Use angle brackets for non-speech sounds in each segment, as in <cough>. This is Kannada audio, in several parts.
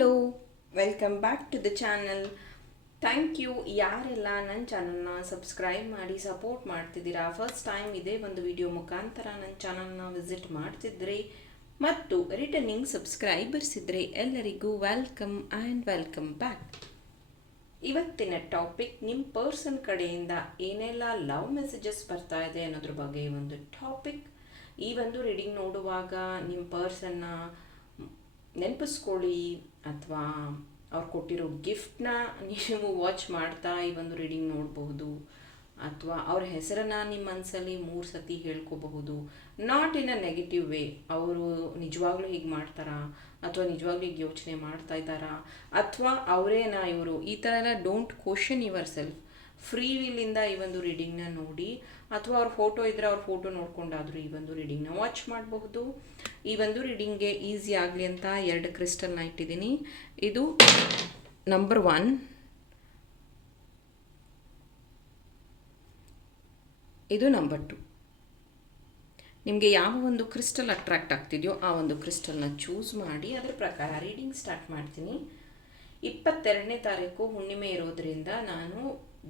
Welcome back to the channel thank you ಯಾರೆಲ್ಲ ನನ್ನ ಚಾನಲ್ನ ಸಬ್ಸ್ಕ್ರೈಬ್ ಮಾಡಿ ಸಪೋರ್ಟ್ ಮಾಡ್ತಿದ್ದೀರಾ? ಫಸ್ಟ್ ಟೈಮ್ ಇದೇ ಒಂದು ವಿಡಿಯೋ ಮುಖಾಂತರ ನನ್ನ ಚಾನಲ್ನ ವಿಸಿಟ್ ಮಾಡ್ತಿದ್ರಿ. ಮತ್ತು ರಿಟರ್ನಿಂಗ್ ಸಬ್ಸ್ಕ್ರೈಬರ್ಸ್ ಇದ್ದರೆ ಎಲ್ಲರಿಗೂ ವೆಲ್ಕಮ್ ಆ್ಯಂಡ್ ವೆಲ್ಕಮ್ ಬ್ಯಾಕ್ ಇವತ್ತಿನ ಟಾಪಿಕ್ ನಿಮ್ಮ ಪರ್ಸನ್ ಕಡೆಯಿಂದ ಏನೆಲ್ಲ ಲವ್ ಮೆಸೇಜಸ್ ಬರ್ತಾ ಇದೆ ಅನ್ನೋದ್ರ ಬಗ್ಗೆ ಒಂದು ಟಾಪಿಕ್ ಈ ಒಂದು ರೀಡಿಂಗ್ ನೋಡುವಾಗ ನಿಮ್ಮ ಪರ್ಸನ್ನ ನೆನಪಿಸ್ಕೊಳ್ಳಿ ಅಥವಾ ಅವ್ರು ಕೊಟ್ಟಿರೋ ಗಿಫ್ಟ್ನ ನೀವು ವಾಚ್ ಮಾಡ್ತಾ ಈ ಒಂದು ರೀಡಿಂಗ್ ನೋಡಬಹುದು. ಅಥವಾ ಅವ್ರ ಹೆಸರನ್ನ ನಿಮ್ಮ ಮನಸ್ಸಲ್ಲಿ ಮೂರು ಸತಿ ಹೇಳ್ಕೋಬಹುದು. Not in a negative way. ಅವರು ನಿಜವಾಗ್ಲೂ ಹೀಗೆ ಮಾಡ್ತಾರಾ? ಅಥವಾ ನಿಜವಾಗ್ಲೂ ಹೀಗೆ ಯೋಚನೆ ಮಾಡ್ತಾ ಇದ್ದಾರಾ? ಅಥವಾ ಅವರೇನಾ ಇವರು ಈ ಥರ ಎಲ್ಲ don't question yourself free ವಿಲ್ಲಿಂದ ಈ ಒಂದು ರೀಡಿಂಗ್ನ ನೋಡಿ. ಅಥವಾ ಅವ್ರ ಫೋಟೋ ಇದ್ದರೆ ಅವ್ರ ಫೋಟೋ ನೋಡ್ಕೊಂಡಾದರೂ ಈ ಒಂದು ರೀಡಿಂಗ್ನ ವಾಚ್ ಮಾಡಬಹುದು. ಈ ಒಂದು ರೀಡಿಂಗ್ಗೆ ಈಸಿ ಆಗಲಿ ಅಂತ ಎರಡು ಕ್ರಿಸ್ಟಲ್ನ ಇಟ್ಟಿದ್ದೀನಿ. ಇದು ನಂಬರ್ ಒನ್ ಇದು ನಂಬರ್ ಟು ನಿಮಗೆ ಯಾವ ಒಂದು ಕ್ರಿಸ್ಟಲ್ ಅಟ್ರಾಕ್ಟ್ ಆಗ್ತಿದೆಯೋ ಆ ಒಂದು ಕ್ರಿಸ್ಟಲ್ನ ಚೂಸ್ ಮಾಡಿ ಅದರ ಪ್ರಕಾರ ರೀಡಿಂಗ್ ಸ್ಟಾರ್ಟ್ ಮಾಡ್ತೀನಿ. ಇಪ್ಪತ್ತೆರಡನೇ ತಾರೀಕು ಹುಣ್ಣಿಮೆ ಇರೋದ್ರಿಂದ ನಾನು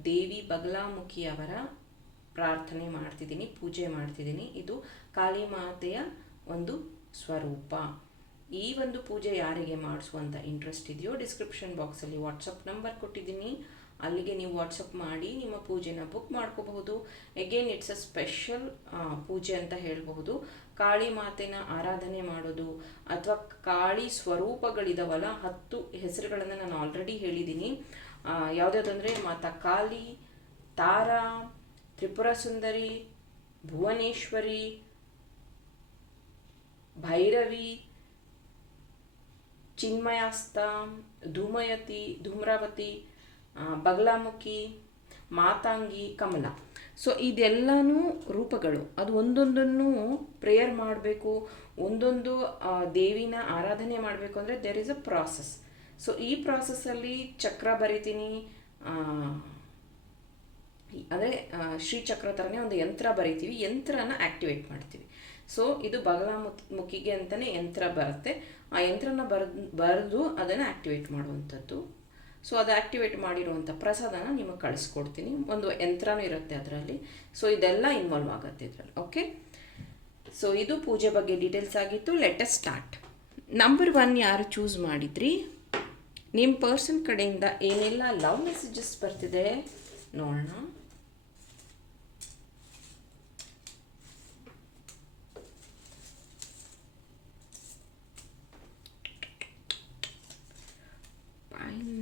ದೇವಿ ಬಗಲಾಮುಖಿಯವರ ಪ್ರಾರ್ಥನೆ ಮಾಡ್ತಿದ್ದೀನಿ, ಪೂಜೆ ಮಾಡ್ತಿದ್ದೀನಿ. ಇದು ಕಾಳಿ ಮಾತೆಯ ಒಂದು ಸ್ವರೂಪ. ಈ ಒಂದು ಪೂಜೆ ಯಾರಿಗೆ ಮಾಡಿಸುವಂಥ ಇಂಟ್ರೆಸ್ಟ್ ಇದೆಯೋ ಡಿಸ್ಕ್ರಿಪ್ಷನ್ ಬಾಕ್ಸಲ್ಲಿ ವಾಟ್ಸಪ್ ನಂಬರ್ ಕೊಟ್ಟಿದ್ದೀನಿ. ಅಲ್ಲಿಗೆ ನೀವು ವಾಟ್ಸಪ್ ಮಾಡಿ ನಿಮ್ಮ ಪೂಜೆನ ಬುಕ್ ಮಾಡ್ಕೋಬಹುದು. ಎಗೇನ್ ಇಟ್ಸ್ ಅ ಸ್ಪೆಷಲ್ ಪೂಜೆ ಅಂತ ಹೇಳಬಹುದು. ಕಾಳಿ ಮಾತೆನ ಆರಾಧನೆ ಮಾಡೋದು ಅಥವಾ ಕಾಳಿ ಸ್ವರೂಪಗಳಿದಾವಲ್ಲ, ಹತ್ತು ಹೆಸರುಗಳನ್ನು ನಾನು ಆಲ್ರೆಡಿ ಹೇಳಿದ್ದೀನಿ. ಯಾವುದ್ಯಾವುದಂದರೆ ಮಾತಾ ಕಾಳಿ, ತಾರಾ ತ್ರಿಪುರ ಸುಂದರಿ ಭುವನೇಶ್ವರಿ ಭೈರವಿ ಚಿನ್ಮಯಾಸ್ತ ಧೂಮಯತಿ ಧೂಮ್ರಾವತಿ ಬಗಲಾಮುಖಿ ಮಾತಾಂಗಿ ಕಮಲ ಸೊ ಇದೆಲ್ಲನೂ ರೂಪಗಳು. ಅದು ಒಂದೊಂದನ್ನು ಪ್ರೇಯರ್ ಮಾಡಬೇಕು, ಒಂದೊಂದು ದೇವಿನ ಆರಾಧನೆ ಮಾಡಬೇಕು ಅಂದರೆ there is a process so ಈ ಪ್ರಾಸೆಸ್ಸಲ್ಲಿ ಚಕ್ರ ಬರಿತೀನಿ ಅಂದರೆ ಶ್ರೀಚಕ್ರ ಥರನೇ ಒಂದು ಯಂತ್ರ ಬರಿತೀವಿ, ಯಂತ್ರನ ಆ್ಯಕ್ಟಿವೇಟ್ ಮಾಡ್ತೀವಿ. ಸೊ ಇದು ಬಗಲಾಮುಖಿಗೆ ಅಂತಲೇ ಯಂತ್ರ ಬರುತ್ತೆ. ಆ ಯಂತ್ರನ ಬರೆದು ಬರೆದು ಅದನ್ನು ಆ್ಯಕ್ಟಿವೇಟ್ ಮಾಡುವಂಥದ್ದು. ಸೊ ಅದು ಆ್ಯಕ್ಟಿವೇಟ್ ಮಾಡಿರುವಂಥ ಪ್ರಸಾದನ ನಿಮಗೆ ಕಳಿಸ್ಕೊಡ್ತೀನಿ. ಒಂದು ಯಂತ್ರನೂ ಇರುತ್ತೆ ಅದರಲ್ಲಿ. ಸೊ ಇದೆಲ್ಲ ಇನ್ವಾಲ್ವ್ ಆಗುತ್ತೆ ಇದರಲ್ಲಿ. ಓಕೆ ಸೊ ಇದು ಪೂಜೆ ಬಗ್ಗೆ ಡೀಟೇಲ್ಸ್ ಆಗಿತ್ತು. Let us start number one ಯಾರು ಚೂಸ್ ಮಾಡಿದ್ರಿ? ನಿಮ್ಮ ಪರ್ಸನ್ ಕಡೆಯಿಂದ ಏನೆಲ್ಲ ಲವ್ ಮೆಸೇಜಸ್ ಬರ್ತಿದೆ? ನೋಡೋಣ.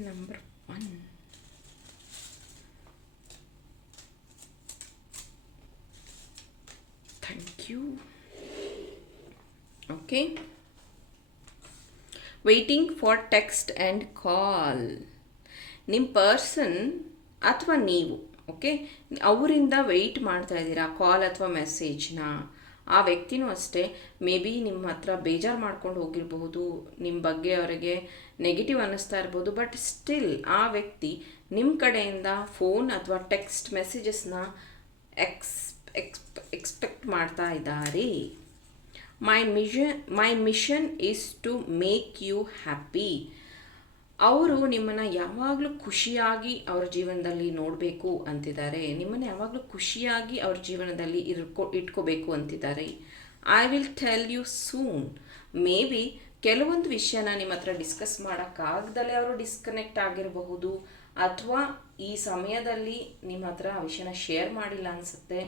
Number one thank you okay waiting for text and call ನಿಮ್ಮ ಪರ್ಸನ್ ಅಥವಾ ನೀವು ಓಕೆ ಅವರಿಂದ ವೆಯ್ಟ್ ಮಾಡ್ತಾ ಇದ್ದೀರಾ ಕಾಲ್ ಅಥವಾ ಮೆಸೇಜ್ನ ಆ ವ್ಯಕ್ತಿನೂ ಅಷ್ಟೇ, ಮೇ ಬಿ ನಿಮ್ಮ ಹತ್ರ ಬೇಜಾರು ಮಾಡ್ಕೊಂಡು ಹೋಗಿರಬಹುದು ನಿಮ್ಮ ಬಗ್ಗೆ ಅವರಿಗೆ ನೆಗೆಟಿವ್ ಅನ್ನಿಸ್ತಾ ಇರ್ಬೋದು ಬಟ್ ಸ್ಟಿಲ್ ಆ ವ್ಯಕ್ತಿ ನಿಮ್ಮ ಕಡೆಯಿಂದ ಫೋನ್ ಅಥವಾ ಟೆಕ್ಸ್ಟ್ ಮೆಸೇಜಸ್ನ ಎಕ್ಸ್ ಎಕ್ಸ್ ಎಕ್ಸ್ಪೆಕ್ಟ್ ಮಾಡ್ತಾ ಇದ್ದಾರೆ. My mission my mission is to make you happy ಅವರು ನಿಮ್ಮನ್ನು ಯಾವಾಗಲೂ ಖುಷಿಯಾಗಿ ಅವ್ರ ಜೀವನದಲ್ಲಿ ನೋಡಬೇಕು ಅಂತಿದ್ದಾರೆ. ನಿಮ್ಮನ್ನು ಯಾವಾಗಲೂ ಖುಷಿಯಾಗಿ ಅವ್ರ ಜೀವನದಲ್ಲಿ ಇರ್ಕೊ, ಇಟ್ಕೋಬೇಕು ಅಂತಿದ್ದಾರೆ. I will tell you soon maybe ಕೆಲವೊಂದು ವಿಷಯನ ನಿಮ್ಮ ಹತ್ರ ಡಿಸ್ಕಸ್ ಮಾಡೋಕ್ಕಾಗ್ದಲೇ ಅವರು ಡಿಸ್ಕನೆಕ್ಟ್ ಆಗಿರಬಹುದು. ಅಥವಾ ಈ ಸಮಯದಲ್ಲಿ ನಿಮ್ಮ ಹತ್ರ ಆ ವಿಷಯನ ಶೇರ್ ಮಾಡಿಲ್ಲ ಅನಿಸುತ್ತೆ.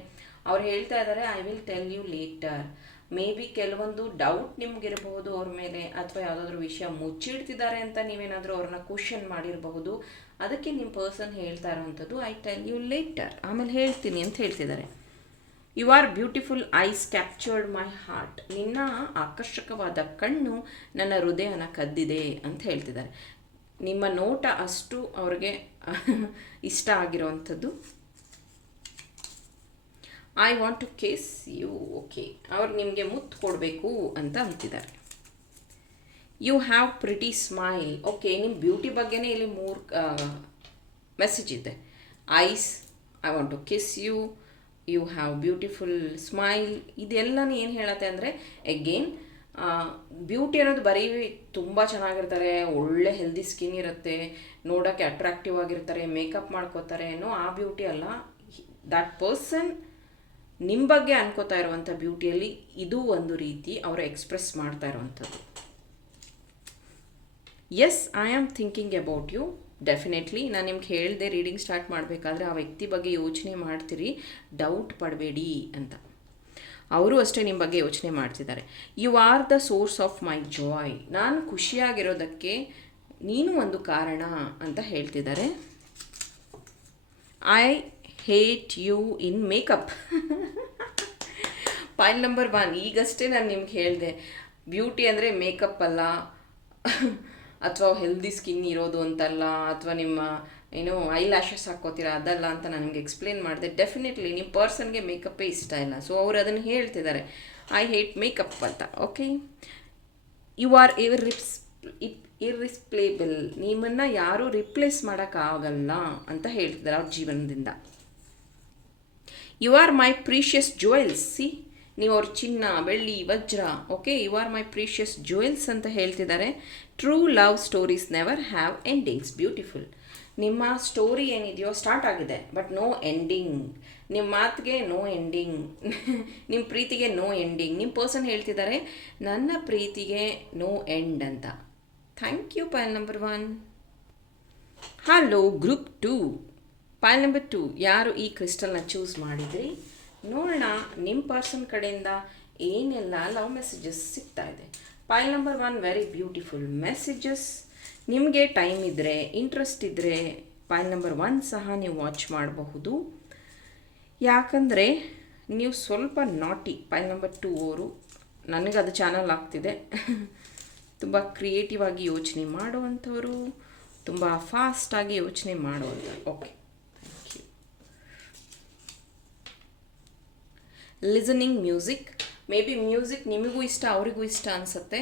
ಅವ್ರು ಹೇಳ್ತಾ ಇದ್ದಾರೆ I will tell you later maybe ಕೆಲವೊಂದು ಡೌಟ್ ನಿಮ್ಗಿರಬಹುದು ಅವ್ರ ಮೇಲೆ ಅಥವಾ ಯಾವುದಾದ್ರೂ ವಿಷಯ ಮುಚ್ಚಿಡ್ತಿದ್ದಾರೆ ಅಂತ ನೀವೇನಾದರೂ ಅವ್ರನ್ನ ಕ್ವಶನ್ ಮಾಡಿರಬಹುದು. ಅದಕ್ಕೆ ನಿಮ್ಮ ಪರ್ಸನ್ ಹೇಳ್ತಾ ಇರೋವಂಥದ್ದು ಐ ಟೆಲ್ ಯು ಲೇಟರ್ ಆಮೇಲೆ ಹೇಳ್ತೀನಿ ಅಂತ ಹೇಳ್ತಿದ್ದಾರೆ. You are beautiful eyes captured my heart ನಿನ್ನ ಆಕರ್ಷಕವಾದ ಕಣ್ಣು ನನ್ನ ಹೃದಯನ ಕದ್ದಿದೆ ಅಂತ ಹೇಳ್ತಿದ್ದಾರೆ. ನಿಮ್ಮ ನೋಟ ಅಷ್ಟು ಅವ್ರಿಗೆ <laughs> ಇಷ್ಟ ಆಗಿರೋವಂಥದ್ದು I want to kiss you okay ಅವ್ರು ನಿಮಗೆ ಮುತ್ತು ಕೊಡಬೇಕು ಅಂತ ಅಂತಿದ್ದಾರೆ. You have pretty smile okay ನಿಮ್ಮ ಬ್ಯೂಟಿ ಬಗ್ಗೆನೇ ಇಲ್ಲಿ ಮೂರು ಮೆಸೇಜ್ ಇದೆ. Eyes I want to kiss you you have beautiful smile ಇದೆಲ್ಲನೂ ಏನು ಹೇಳತ್ತೆ ಅಂದರೆ ಎಗೇನ್ ಬ್ಯೂಟಿ ಅನ್ನೋದು ಬರೀ ತುಂಬ ಚೆನ್ನಾಗಿರ್ತಾರೆ, ಒಳ್ಳೆ ಹೆಲ್ದಿ ಸ್ಕಿನ್ ಇರುತ್ತೆ, ನೋಡೋಕ್ಕೆ ಅಟ್ರಾಕ್ಟಿವ್ ಆಗಿರ್ತಾರೆ ಮೇಕಪ್ ಮಾಡ್ಕೋತಾರೆ ಅನ್ನೋ ಆ ಬ್ಯೂಟಿ ಅಲ್ಲ. ದಟ್ ಪರ್ಸನ್ ನಿಮ್ಮ ಬಗ್ಗೆ ಅನ್ಕೋತಾ ಇರುವಂಥ ಬ್ಯೂಟಿಯಲ್ಲಿ ಇದು ಒಂದು ರೀತಿ ಅವರು ಎಕ್ಸ್ಪ್ರೆಸ್ ಮಾಡ್ತಾ ಇರುವಂಥದ್ದು. Yes I am thinking about you definitely ನಾನು ನಿಮ್ಗೆ ಹೇಳಿದೆ ರೀಡಿಂಗ್ ಸ್ಟಾರ್ಟ್ ಮಾಡಬೇಕಾದ್ರೆ ಆ ವ್ಯಕ್ತಿ ಬಗ್ಗೆ ಯೋಚನೆ ಮಾಡ್ತೀರಿ. ಡೌಟ್ ಪಡಬೇಡಿ ಅಂತ. ಅವರು ಅಷ್ಟೇ ನಿಮ್ಮ ಬಗ್ಗೆ ಯೋಚನೆ ಮಾಡ್ತಿದ್ದಾರೆ. You are the source of my joy ನಾನು ಖುಷಿಯಾಗಿರೋದಕ್ಕೆ ನೀನು ಒಂದು ಕಾರಣ ಅಂತ ಹೇಳ್ತಿದ್ದಾರೆ. I hate you in makeup point number one ಈಗಷ್ಟೇ ನಾನು ನಿಮ್ಗೆ ಹೇಳಿದೆ ಬ್ಯೂಟಿ ಅಂದರೆ ಮೇಕಪ್ ಅಲ್ಲ, ಅಥವಾ ಹೆಲ್ದಿ ಸ್ಕಿನ್ ಇರೋದು ಅಂತಲ್ಲ, ಅಥವಾ ನಿಮ್ಮ, ಏನು ಐ ಲ್ಯಾಶಸ್ ಹಾಕ್ಕೋತೀರಾ, ಅದಲ್ಲ ಅಂತ ನಾನು ನಿಮ್ಗೆ ಎಕ್ಸ್ಪ್ಲೇನ್ ಮಾಡಿದೆ. ಡೆಫಿನೆಟ್ಲಿ ನಿಮ್ಮ ಪರ್ಸನ್ಗೆ ಮೇಕಪ್ಪೇ ಇಷ್ಟ ಇಲ್ಲ. ಸೊ ಅವರು ಅದನ್ನು ಹೇಳ್ತಿದ್ದಾರೆ ಐ ಹೇಟ್ ಮೇಕಪ್ ಅಂತ. ಓಕೆ ಯು ಆರ್ ಇರ್ ರಿಪ್ಸ್ ಇರ್ರಿಸ್ಪ್ಲೇಬಲ್ ನಿಮ್ಮನ್ನು ಯಾರೂ ರಿಪ್ಲೇಸ್ ಮಾಡೋಕ್ಕಾಗಲ್ಲ ಅಂತ ಹೇಳ್ತಿದ್ದಾರೆ ಅವ್ರ ಜೀವನದಿಂದ. You are my precious jewels see ನೀವು ಅವ್ರ ಚಿನ್ನ, ಬೆಳ್ಳಿ, ವಜ್ರ okay you are my precious jewels ಅಂತ ಹೇಳ್ತಿದ್ದಾರೆ. True love stories never have endings beautiful ನಿಮ್ಮ ಸ್ಟೋರಿ ಏನಿದೆಯೋ ಸ್ಟಾರ್ಟ್ ಆಗಿದೆ ಬಟ್ ನೋ ಎಂಡಿಂಗ್ ನಿಮ್ಮ ಮಾತಿಗೆ ನೋ ಎಂಡಿಂಗ್ ನಿಮ್ಮ ಪ್ರೀತಿಗೆ ನೋ ಎಂಡಿಂಗ್ ನಿಮ್ಮ ಪರ್ಸನ್ ಹೇಳ್ತಿದ್ದಾರೆ, ನನ್ನ ಪ್ರೀತಿಗೆ ನೋ ಎಂಡ್ ಅಂತ. Thank you Payal number one hello group two Payal number two ಯಾರು ಈ ಕ್ರಿಸ್ಟಲ್ನ ಚೂಸ್ ಮಾಡಿದ್ರಿ? ನೋಡೋಣ ನಿಮ್ಮ ಪರ್ಸನ್ ಕಡೆಯಿಂದ ಏನೆಲ್ಲ ಲವ್ ಮೆಸೇಜಸ್ ಸಿಗ್ತಾ ಇದೆ. Payal number one very beautiful messages ನಿಮಗೆ ಟೈಮ್ ಇದ್ದರೆ ಇಂಟ್ರೆಸ್ಟ್ ಇದ್ದರೆ ಪಾಯಲ್ ನಂಬರ್ ಒನ್ ಸಹ ನೀವು ವಾಚ್ ಮಾಡಬಹುದು. ಯಾಕಂದರೆ, ನೀವು ಸ್ವಲ್ಪ ನಾಟಿ ಪಾಯಲ್ ನಂಬರ್ ಟೂ ಅವರು, ನನಗೆ ಅದು ಚಾನಲ್ ಆಗ್ತಿದೆ. <laughs> ತುಂಬ ಕ್ರಿಯೇಟಿವ್ ಆಗಿ ಯೋಚನೆ ಮಾಡುವಂಥವರು, ತುಂಬ ಫಾಸ್ಟಾಗಿ ಯೋಚನೆ ಮಾಡುವಂಥ okay thank you listening music maybe music ನಿಮಗೂ ಇಷ್ಟ, ಅವರಿಗೂ ಇಷ್ಟ ಅನಿಸುತ್ತೆ.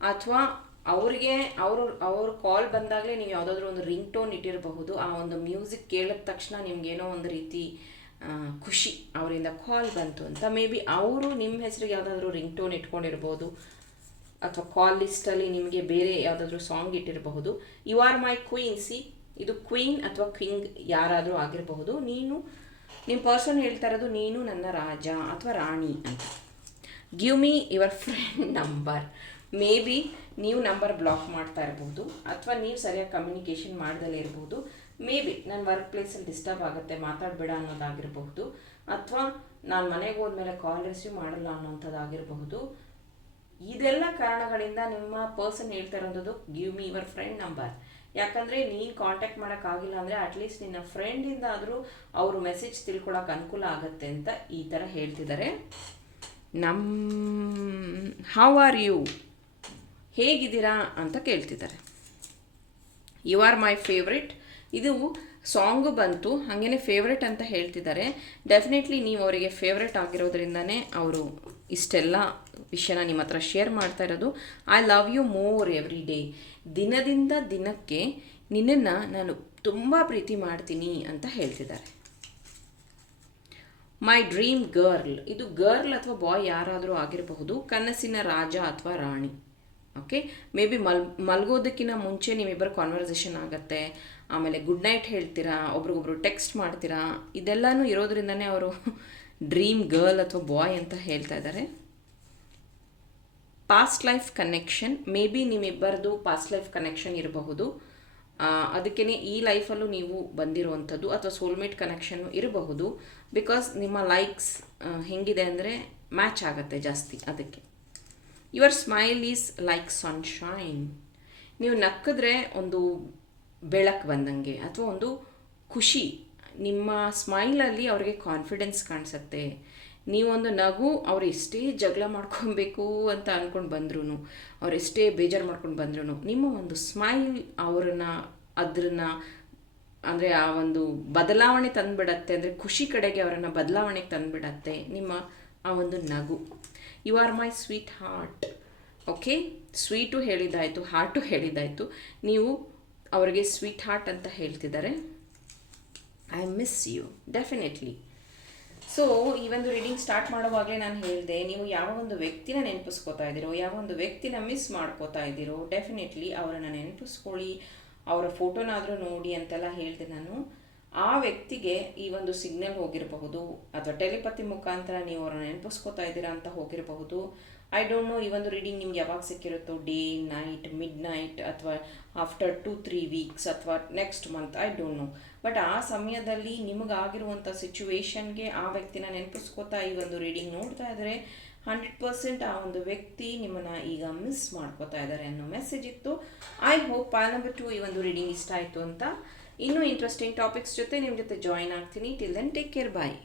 ಅಥವಾ ಅವರಿಗೆ, ಅವರು, ಅವ್ರ ಕಾಲ್ ಬಂದಾಗಲೇ ನೀವು ಯಾವುದಾದ್ರೂ ಒಂದು ರಿಂಗ್ ಟೋನ್ ಇಟ್ಟಿರಬಹುದು. ಆ ಒಂದು ಮ್ಯೂಸಿಕ್ ಕೇಳಿದ ತಕ್ಷಣ ನಿಮಗೇನೋ ಒಂದು ರೀತಿ ಖುಷಿ ಅವರಿಂದ ಕಾಲ್ ಬಂತು ಅಂತ. ಮೇ ಬಿ ಅವರು ನಿಮ್ಮ ಹೆಸರಿಗೆ ಯಾವುದಾದ್ರೂ ರಿಂಗ್ ಟೋನ್ ಇಟ್ಕೊಂಡಿರ್ಬೋದು. ಅಥವಾ ಕಾಲ್ ಲಿಸ್ಟಲ್ಲಿ ನಿಮಗೆ ಬೇರೆ ಯಾವುದಾದ್ರೂ song ಇಟ್ಟಿರಬಹುದು. You are my queen see ಇದು ಕ್ವೀನ್ ಅಥವಾ ಕ್ವಿಂಗ್ ಯಾರಾದರೂ ಆಗಿರಬಹುದು. ನೀನು ನಿಮ್ಮ ಪರ್ಸನ್ ಹೇಳ್ತಾ ಇರೋದು ನೀನು ನನ್ನ ರಾಜ ಅಥವಾ ರಾಣಿ ಅಂತ. Give me your friend number maybe ನೀವು ನಂಬರ್ ಬ್ಲಾಕ್ ಮಾಡ್ತಾ ಇರ್ಬೋದು, ಅಥವಾ ನೀವು ಸರಿಯಾಗಿ ಕಮ್ಯುನಿಕೇಷನ್ ಮಾಡ್ದಲೇ ಇರ್ಬೋದು. ಮೇ ಬಿ ನನ್ನ ವರ್ಕ್ ಪ್ಲೇಸಲ್ಲಿ ಡಿಸ್ಟರ್ಬ್ ಆಗುತ್ತೆ, ಮಾತಾಡಬೇಡ ಅನ್ನೋದಾಗಿರಬಹುದು, ಅಥವಾ ನಾನು ಮನೆಗೆ ಹೋದ್ಮೇಲೆ ಕಾಲ್ ರಿಸೀವ್ ಮಾಡಲ್ಲ ಅನ್ನೋಂಥದ್ದಾಗಿರಬಹುದು. ಇದೆಲ್ಲ ಕಾರಣಗಳಿಂದ ನಿಮ್ಮ ಪರ್ಸನ್ ಹೇಳ್ತಾ ಇರೋದು give me your friend number ಯಾಕಂದರೆ ನೀನು ಕಾಂಟ್ಯಾಕ್ಟ್ ಮಾಡೋಕ್ಕಾಗಿಲ್ಲ ಅಂದರೆ ಅಟ್ಲೀಸ್ಟ್ ನಿನ್ನ ಫ್ರೆಂಡಿಂದ ಆದರೂ ಅವರು ಮೆಸೇಜ್ ತಿಳ್ಕೊಳಕ್ಕೆ ಅನುಕೂಲ ಆಗುತ್ತೆ ಅಂತ ಈ ಥರ ಹೇಳ್ತಿದ್ದಾರೆ ನಮ್ಮ ಹೌ ಆರ್ ಯು ಹೇಗಿದ್ದೀರಾ ಅಂತ ಕೇಳ್ತಿದ್ದಾರೆ ಯು ಆರ್ ಮೈ ಫೇವ್ರೆಟ್ ಇದು ಸಾಂಗು ಬಂತು, ಹಾಗೇನೆ ಫೇವ್ರೆಟ್ ಅಂತ ಹೇಳ್ತಿದ್ದಾರೆ ಡೆಫಿನೆಟ್ಲಿ ನೀವು ಅವರಿಗೆ ಫೇವ್ರೆಟ್ ಆಗಿರೋದ್ರಿಂದನೇ ಅವರು ಇಷ್ಟೆಲ್ಲ ವಿಷಯನ ನಿಮ್ಮ ಹತ್ರ ಶೇರ್ ಮಾಡ್ತಾ ಇರೋದು. I love you more every day ದಿನದಿಂದ ದಿನಕ್ಕೆ ನಿನ್ನನ್ನು ನಾನು ತುಂಬ ಪ್ರೀತಿ ಮಾಡ್ತೀನಿ ಅಂತ ಹೇಳ್ತಿದ್ದಾರೆ. ಮೈ ಡ್ರೀಮ್ ಗರ್ಲ್ ಇದು ಗರ್ಲ್ ಅಥವಾ ಬಾಯ್ ಯಾರಾದರೂ ಆಗಿರಬಹುದು, ಕನಸಿನ ರಾಜ ಅಥವಾ ರಾಣಿ. ಓಕೆ ಮೇ ಬಿ ಮಲ್ ಮಲ್ಗೋದಕ್ಕಿಂತ ಮುಂಚೆ ನಿಮ್ಮಿಬ್ಬರ ಕಾನ್ವರ್ಸೇಷನ್ ಆಗುತ್ತೆ. ಆಮೇಲೆ ಗುಡ್ ನೈಟ್ ಹೇಳ್ತೀರಾ, ಒಬ್ರಿಗೊಬ್ರು ಟೆಕ್ಸ್ಟ್ ಮಾಡ್ತೀರಾ, ಇದೆಲ್ಲನೂ ಇರೋದ್ರಿಂದನೇ ಅವರು <laughs> ಡ್ರೀಮ್ ಗರ್ಲ್ ಅಥವಾ ಬಾಯ್ ಅಂತ ಹೇಳ್ತಾ ಇದ್ದಾರೆ. Past life connection may be ನಿಮ್ಮಿಬ್ಬರದು past life connection ಇರಬಹುದು ಅದಕ್ಕೇ ಈ ಲೈಫಲ್ಲೂ ನೀವು ಬಂದಿರುವಂಥದ್ದು ಅಥವಾ ಸೋಲ್ಮೇಟ್ ಕನೆಕ್ಷನ್ನು ಇರಬಹುದು. ಬಿಕಾಸ್ ನಿಮ್ಮ ಲೈಕ್ಸ್ ಹೆಂಗಿದೆ ಅಂದರೆ ಮ್ಯಾಚ್ ಆಗುತ್ತೆ ಜಾಸ್ತಿ ಅದಕ್ಕೆ. Your smile is like sunshine ನೀವು ನಕ್ಕಿದ್ರೆ ಒಂದು ಬೆಳಕು ಬಂದಂಗೆ ಅಥವಾ ಒಂದು ಖುಷಿ. ನಿಮ್ಮ ಸ್ಮೈಲಲ್ಲಿ ಅವ್ರಿಗೆ ಕಾನ್ಫಿಡೆನ್ಸ್ ಕಾಣಿಸುತ್ತೆ. ನೀವೊಂದು ನಗು, ಅವ್ರು ಎಷ್ಟೇ ಜಗಳ ಮಾಡ್ಕೊಬೇಕು ಅಂತ ಅಂದ್ಕೊಂಡು ಬಂದ್ರೂ ಅವ್ರು ಎಷ್ಟೇ ಬೇಜಾರು ಮಾಡ್ಕೊಂಡು ಬಂದ್ರೂ ನಿಮ್ಮ ಒಂದು ಸ್ಮೈಲ್ ಅವ್ರನ್ನ, ಅದ್ರನ್ನ, ಅಂದರೆ ಆ ಒಂದು ಬದಲಾವಣೆ ತಂದುಬಿಡತ್ತೆ, ಅಂದರೆ ಖುಷಿ ಕಡೆಗೆ ಅವರನ್ನು ಬದಲಾವಣೆಗೆ ತಂದುಬಿಡತ್ತೆ ನಿಮ್ಮ ಆ ಒಂದು ನಗು. You are my sweetheart okay sweet ಹೇಳಿದಾಯಿತು heart ಹೇಳಿದಾಯಿತು ನೀವು ಅವರಿಗೆ ಸ್ವೀಟ್ ಹಾರ್ಟ್ ಅಂತ ಹೇಳ್ತಿದ್ದಾರೆ. I miss you definitely so ಈ ಒಂದು ರೀಡಿಂಗ್ ಸ್ಟಾರ್ಟ್ ಮಾಡುವಾಗಲೇ ನಾನು ಹೇಳಿದೆ, ನೀವು ಯಾವ ಒಂದು ವ್ಯಕ್ತಿನ ನೆನಪಿಸ್ಕೋತಾ ಇದ್ದೀರೋ, ಯಾವ ಒಂದು ವ್ಯಕ್ತಿನ ಮಿಸ್ ಮಾಡ್ಕೋತಾ ಇದ್ದೀರೋ ಡೆಫಿನೆಟ್ಲಿ ಅವರನ್ನು ನೆನಪಿಸ್ಕೊಳ್ಳಿ, ಅವರ ಫೋಟೋನಾದರೂ ನೋಡಿ ಅಂತೆಲ್ಲ ಹೇಳಿದೆ ನಾನು. ಆ ವ್ಯಕ್ತಿಗೆ ಈ ಒಂದು ಸಿಗ್ನಲ್ ಹೋಗಿರಬಹುದು, ಅಥವಾ ಟೆಲಿಪತಿ ಮುಖಾಂತರ ನೀವು ಅವರನ್ನು ನೆನಪಿಸ್ಕೋತಾ ಇದ್ದೀರಾ ಅಂತ ಹೋಗಿರಬಹುದು. ಐ ಡೋಂಟ್ ನೋ ಈ ಒಂದು ರೀಡಿಂಗ್ ನಿಮ್ಗೆ ಯಾವಾಗ ಸಿಕ್ಕಿರುತ್ತೋ ಡೇ ನೈಟ್ ಮಿಡ್ ನೈಟ್ ಅಥವಾ ಆಫ್ಟರ್ ಟು ತ್ರೀ ವೀಕ್ಸ್ ಅಥವಾ next month I don't know but ಆ ಸಮಯದಲ್ಲಿ ನಿಮಗಾಗಿರುವಂಥ ಸಿಚುವೇಶನ್ಗೆ ಆ ವ್ಯಕ್ತಿನ ನೆನಪಿಸ್ಕೋತಾ ಈ ಒಂದು ರೀಡಿಂಗ್ ನೋಡ್ತಾ ಇದ್ದರೆ ಹಂಡ್ರೆಡ್ ಪರ್ಸೆಂಟ್ ಆ ಒಂದು ವ್ಯಕ್ತಿ ನಿಮ್ಮನ್ನು ಈಗ ಮಿಸ್ ಮಾಡ್ಕೋತಾ ಇದ್ದಾರೆ ಅನ್ನೋ ಮೆಸೇಜ್ ಇತ್ತು. I hope Payal number two ಈ ಒಂದು ರೀಡಿಂಗ್ ಇಷ್ಟ ಆಯಿತು ಅಂತ. ಇನ್ನೂ ಇಂಟ್ರೆಸ್ಟಿಂಗ್ ಟಾಪಿಕ್ಸ್ ಜೊತೆ ನಿಮ್ಮ ಜೊತೆ ಜಾಯಿನ್ ಆಗ್ತೀನಿ. Till then take care bye